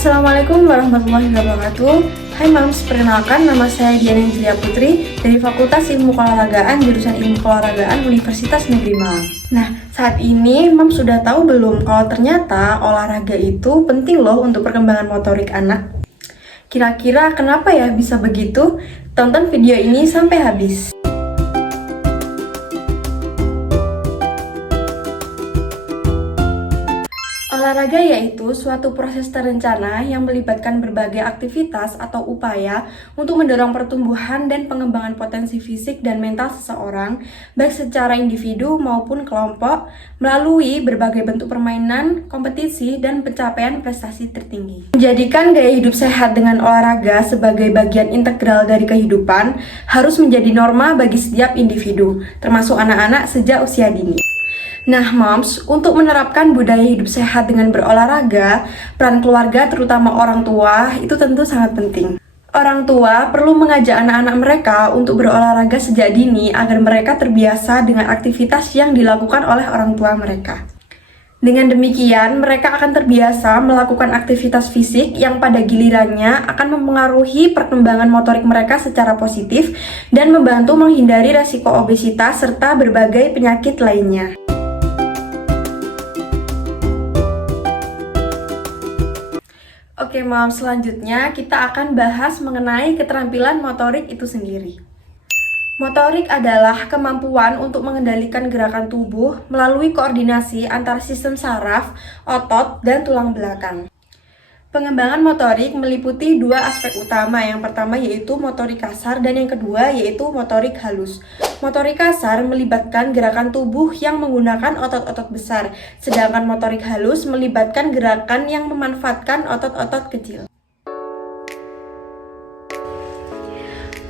Assalamualaikum warahmatullahi wabarakatuh. Hai Mams, perkenalkan nama saya Diana Julia Putri dari Fakultas Ilmu Keolahragaan jurusan Ilmu Keolahragaan Universitas Negeri Malang. Nah, saat ini Mams sudah tahu belum kalau ternyata olahraga itu penting loh untuk perkembangan motorik anak? Kira-kira kenapa ya bisa begitu? Tonton video ini sampai habis. Olahraga yaitu suatu proses terencana yang melibatkan berbagai aktivitas atau upaya untuk mendorong pertumbuhan dan pengembangan potensi fisik dan mental seseorang, baik secara individu maupun kelompok, melalui berbagai bentuk permainan, kompetisi, dan pencapaian prestasi tertinggi. Menjadikan gaya hidup sehat dengan olahraga sebagai bagian integral dari kehidupan harus menjadi norma bagi setiap individu, termasuk anak-anak sejak usia dini. Nah, Moms, untuk menerapkan budaya hidup sehat dengan berolahraga, peran keluarga terutama orang tua itu tentu sangat penting. Orang tua perlu mengajak anak-anak mereka untuk berolahraga sejak dini agar mereka terbiasa dengan aktivitas yang dilakukan oleh orang tua mereka. Dengan demikian, mereka akan terbiasa melakukan aktivitas fisik yang pada gilirannya akan mempengaruhi perkembangan motorik mereka secara positif dan membantu menghindari resiko obesitas serta berbagai penyakit lainnya. Oke Mom, selanjutnya kita akan bahas mengenai keterampilan motorik itu sendiri. Motorik adalah kemampuan untuk mengendalikan gerakan tubuh melalui koordinasi antara sistem saraf, otot, dan tulang belakang. Pengembangan motorik meliputi dua aspek utama, yang pertama yaitu motorik kasar dan yang kedua yaitu motorik halus. Motorik kasar melibatkan gerakan tubuh yang menggunakan otot-otot besar, sedangkan motorik halus melibatkan gerakan yang memanfaatkan otot-otot kecil.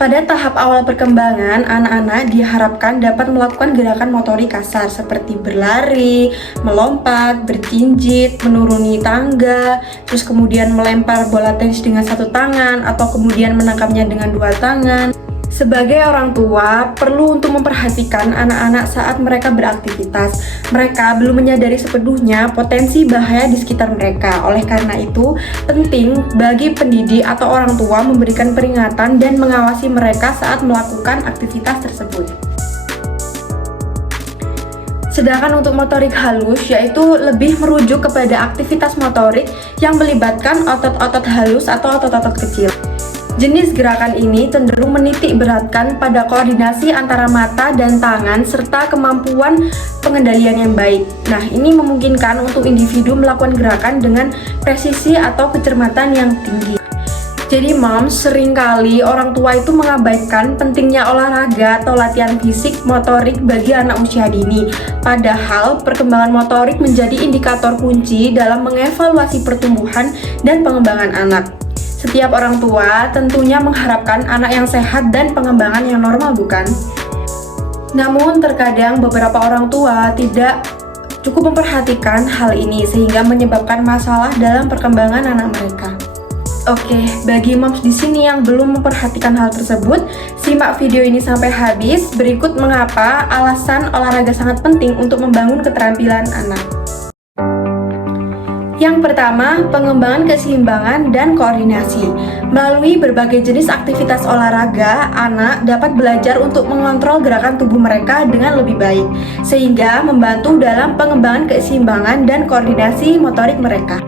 Pada tahap awal perkembangan, anak-anak diharapkan dapat melakukan gerakan motorik kasar seperti berlari, melompat, berjinjit, menuruni tangga, terus kemudian melempar bola tenis dengan satu tangan atau kemudian menangkapnya dengan dua tangan. Sebagai orang tua, perlu untuk memperhatikan anak-anak saat mereka beraktivitas. Mereka belum menyadari sepenuhnya potensi bahaya di sekitar mereka. Oleh karena itu, penting bagi pendidik atau orang tua memberikan peringatan dan mengawasi mereka saat melakukan aktivitas tersebut. Sedangkan untuk motorik halus, yaitu lebih merujuk kepada aktivitas motorik yang melibatkan otot-otot halus atau otot-otot kecil. Jenis gerakan ini cenderung menitik beratkan pada koordinasi antara mata dan tangan serta kemampuan pengendalian yang baik. Nah, ini memungkinkan untuk individu melakukan gerakan dengan presisi atau kecermatan yang tinggi. Jadi Moms, seringkali orang tua itu mengabaikan pentingnya olahraga atau latihan fisik motorik bagi anak usia dini. Padahal perkembangan motorik menjadi indikator kunci dalam mengevaluasi pertumbuhan dan pengembangan anak. Setiap orang tua tentunya mengharapkan anak yang sehat dan pengembangan yang normal, bukan? Namun terkadang beberapa orang tua tidak cukup memperhatikan hal ini sehingga menyebabkan masalah dalam perkembangan anak mereka. Oke, bagi Moms di sini yang belum memperhatikan hal tersebut, simak video ini sampai habis. Berikut mengapa alasan olahraga sangat penting untuk membangun keterampilan anak. Yang pertama, pengembangan keseimbangan dan koordinasi. Melalui berbagai jenis aktivitas olahraga, anak dapat belajar untuk mengontrol gerakan tubuh mereka dengan lebih baik, sehingga membantu dalam pengembangan keseimbangan dan koordinasi motorik mereka.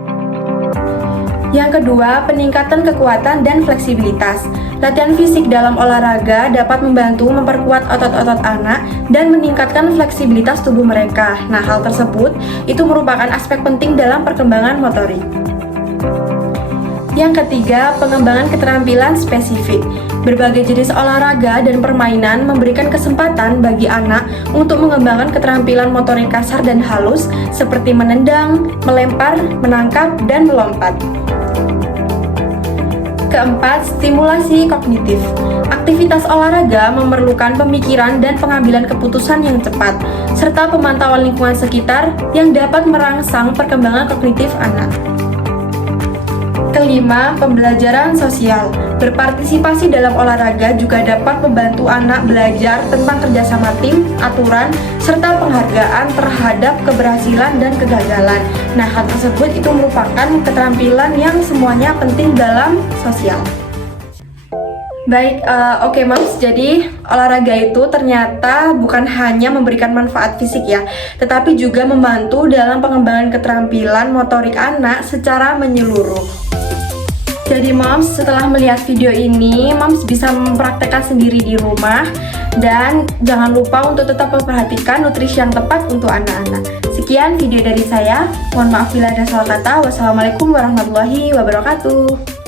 Yang kedua, peningkatan kekuatan dan fleksibilitas. Latihan fisik dalam olahraga dapat membantu memperkuat otot-otot anak dan meningkatkan fleksibilitas tubuh mereka. Nah, hal tersebut itu merupakan aspek penting dalam perkembangan motorik. Yang ketiga, pengembangan keterampilan spesifik. Berbagai jenis olahraga dan permainan memberikan kesempatan bagi anak untuk mengembangkan keterampilan motorik kasar dan halus seperti menendang, melempar, menangkap, dan melompat. Keempat, stimulasi kognitif. Aktivitas olahraga memerlukan pemikiran dan pengambilan keputusan yang cepat, serta pemantauan lingkungan sekitar yang dapat merangsang perkembangan kognitif anak. Kelima, pembelajaran sosial. Berpartisipasi dalam olahraga juga dapat membantu anak belajar tentang kerjasama tim, aturan, serta penghargaan terhadap keberhasilan dan kegagalan. Nah, hal tersebut itu merupakan keterampilan yang semuanya penting dalam sosial. Baik, oke Moms, jadi olahraga itu ternyata bukan hanya memberikan manfaat fisik ya, tetapi juga membantu dalam pengembangan keterampilan motorik anak secara menyeluruh. Jadi Moms, setelah melihat video ini, Moms bisa mempraktekkan sendiri di rumah. Dan jangan lupa untuk tetap memperhatikan nutrisi yang tepat untuk anak-anak. Sekian video dari saya, mohon maaf bila ada salah kata. Wassalamualaikum warahmatullahi wabarakatuh.